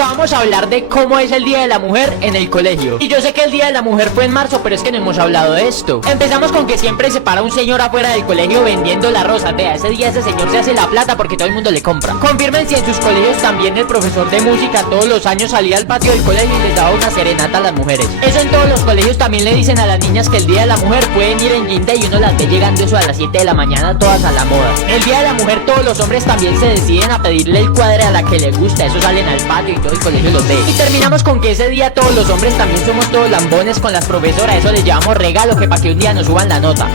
Venga, vamos a hablar de cómo es el Día de la Mujer en el colegio. Y yo sé que el Día de la Mujer fue en marzo, pero es que no hemos hablado de esto. Empezamos con que siempre se para un señor afuera del colegio vendiendo las rosas. Vea, ese día ese señor se hace la plata porque todo el mundo le compra. Confirmen si en sus colegios también el profesor de música todos los años salía al patio del colegio y les daba una serenata a las mujeres. Eso en todos los colegios también le dicen a las niñas que el Día de la Mujer pueden ir en guinda y uno las ve llegando eso a las 7 de la mañana todas a la moda. El Día de la Mujer todos los hombres también se deciden a pedirle el cuadre a la que les gusta. Eso salen al patio y todo el colegio los ve. Y terminamos con que ese día todos los hombres también somos todos lambones con las profesoras. Eso les llevamos regalo que para que un día nos suban la nota.